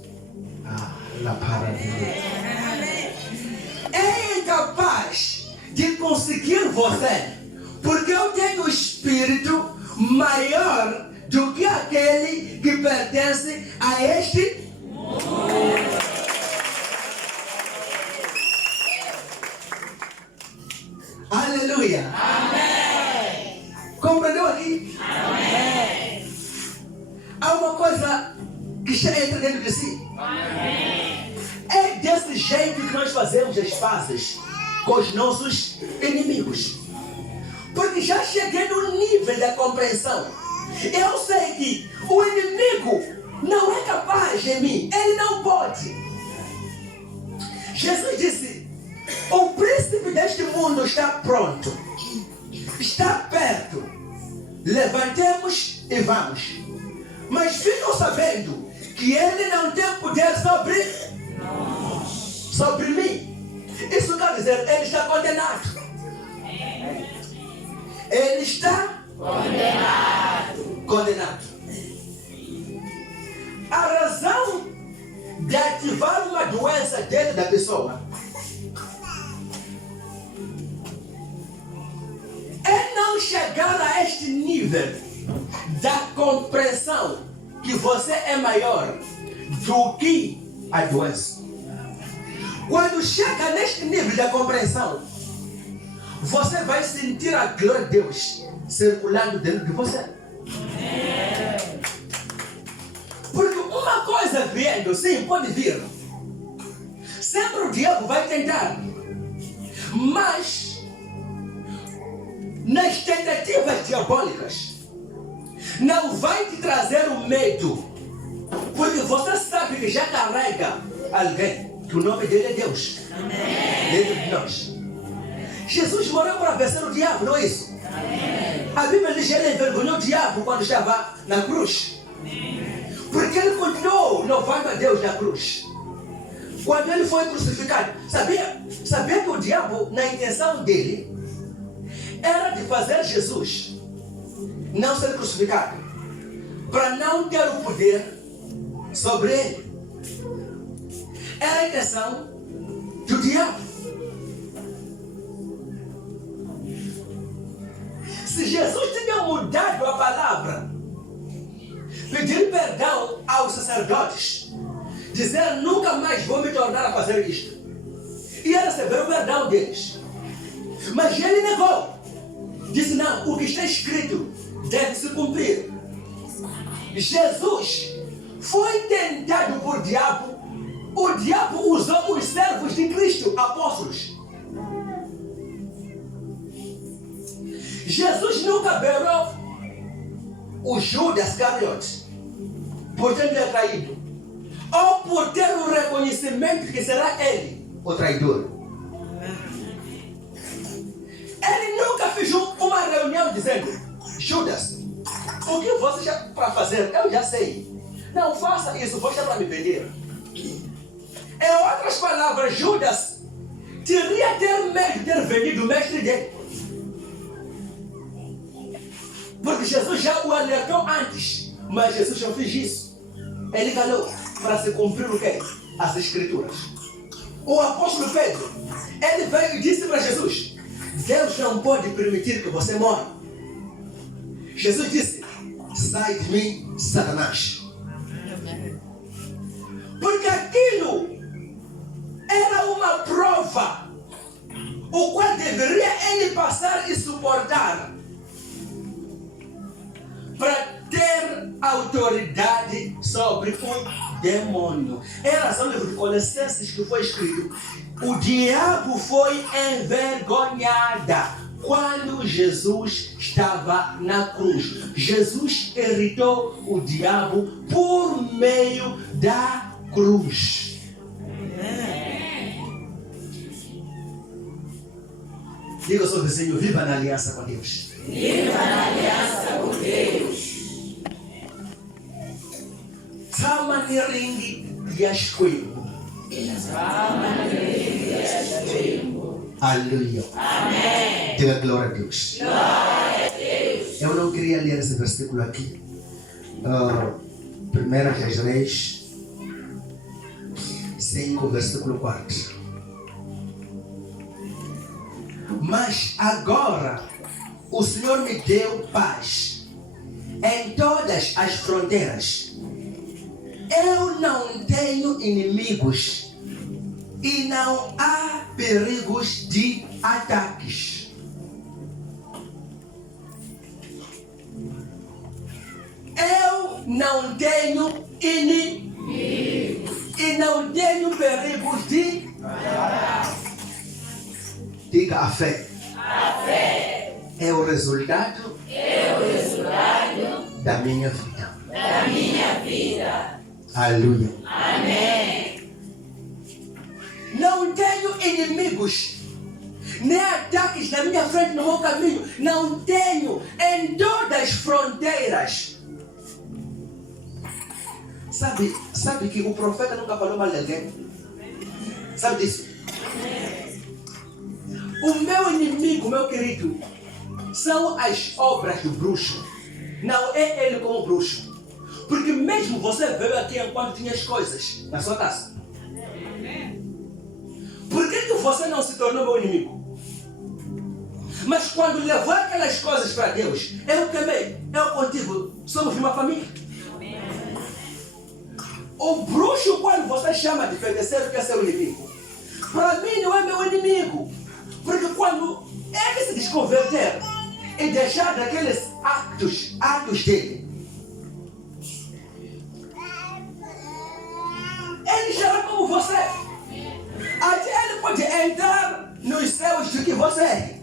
É incapaz de conseguir você, porque eu tenho um espírito maior do que aquele que pertence a este mundo. Aleluia. Amém. Compreendeu aqui? Amém. Há uma coisa que já entra dentro de si. Amém. É desse jeito que nós fazemos as pazes com os nossos inimigos. Porque já cheguei no nível da compreensão. Eu sei que o inimigo não é capaz de mim. Ele não pode. Jesus disse: o príncipe deste mundo está pronto. Está perto. Levantemos e vamos. Mas ficam sabendo que ele não tem poder sobre mim. Isso quer dizer, ele está condenado. Ele está condenado. A razão de ativar uma doença dentro da pessoa é não chegar a este nível da compreensão que você é maior do que a doença. Quando chega neste nível da compreensão, você vai sentir a glória de Deus circulando dentro de você. Porque uma coisa vindo, sim, pode vir. Sempre o diabo vai tentar. Mas nas tentativas diabólicas não vai te trazer o medo, porque você sabe que já carrega alguém, que o nome dele é Deus. Amém. Dentro de nós. Jesus morreu para vencer o diabo, não é isso? Amém. A Bíblia diz que ele envergonhou o diabo quando estava na cruz. Porque ele continuou louvando a Deus na cruz. Quando ele foi crucificado, sabia que o diabo, na intenção dele, era de fazer Jesus não ser crucificado, para não ter o poder sobre ele. Era a intenção do diabo. Se Jesus tinha mudado a palavra, pedir perdão aos sacerdotes, dizer nunca mais vou me tornar a fazer isto, e receber o perdão deles, mas ele negou. Disse: não, o que está escrito deve se cumprir. Jesus foi tentado por diabo. O diabo usou os servos de Cristo, apóstolos. Jesus nunca beirou o Judas Iscariote por ter me traído, ou por ter o reconhecimento que será ele o traidor. Ele nunca fez uma reunião dizendo: Judas, o que você está para fazer? Eu já sei. Não faça isso, você está para me vender. Em outras palavras, Judas teria ter medo de ter vendido o mestre dele. Porque Jesus já o alertou antes, mas Jesus não fez isso. Ele calou para se cumprir o quê? As Escrituras. O apóstolo Pedro, ele veio e disse para Jesus: Deus não pode permitir que você morra. Jesus disse: sai de mim, Satanás. prova o qual deveria ele passar e suportar para ter autoridade sobre o demônio. É a razão de Colossenses que foi escrito: o diabo foi envergonhada quando Jesus estava na cruz. Jesus irritou o diabo por meio da cruz. Diga ao seu vizinho: viva na aliança com Deus. Viva na aliança com Deus. Samaniringi yashkwembu. Aleluia. Amém. Diga glória a Deus. Glória a Deus. Eu não queria ler esse versículo aqui. 1 Reis 5, versículo 4. Mas agora o Senhor me deu paz em todas as fronteiras. Eu não tenho inimigos e não há perigos de ataques. Eu não tenho inimigos e não tenho perigos de ataques. Diga: a fé. A fé É o resultado da minha vida. da minha vida. Aleluia. Amém. Não tenho inimigos, nem ataques na minha frente, no meu caminho. Não tenho em todas as fronteiras. Sabe que o profeta nunca falou mal de alguém? Sabe disso? O meu inimigo, meu querido, são as obras do bruxo. Não é ele como bruxo. Porque mesmo você veio aqui enquanto tinha as coisas na sua casa. Por que você não se tornou meu inimigo? Mas quando levou aquelas coisas para Deus, eu também, eu contigo, somos uma família. O bruxo, quando você chama de feiticeiro, que é seu inimigo, para mim não é meu inimigo. Porque quando ele se desconverter e deixar daqueles atos dele, ele será como você. Até ele pode entrar nos céus do que você é.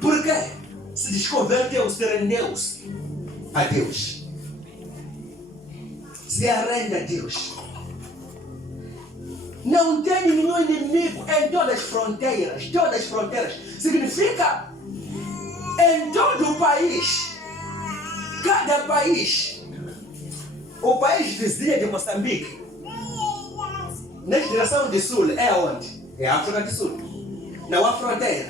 Porque se desconverteu, se rendeu-se a Deus. Se arrende a Deus. Não tem nenhum inimigo em todas as fronteiras. Todas as fronteiras significa em todo o país. Cada país. O país vizinho de Moçambique, na direção de sul, é onde? É a África do Sul. Não há fronteira.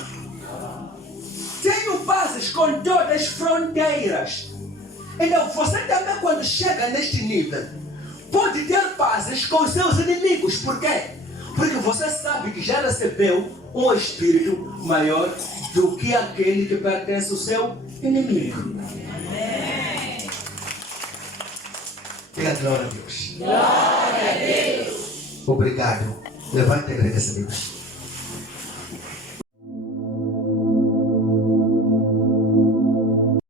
Tenho bases com todas as fronteiras. Então você também, quando chega neste nível, pode ter pazes com seus inimigos. Por quê? Porque você sabe que já recebeu um espírito maior do que aquele que pertence ao seu inimigo. Diga glória a Deus. Glória a Deus. Obrigado. Levante e agradeça a Deus.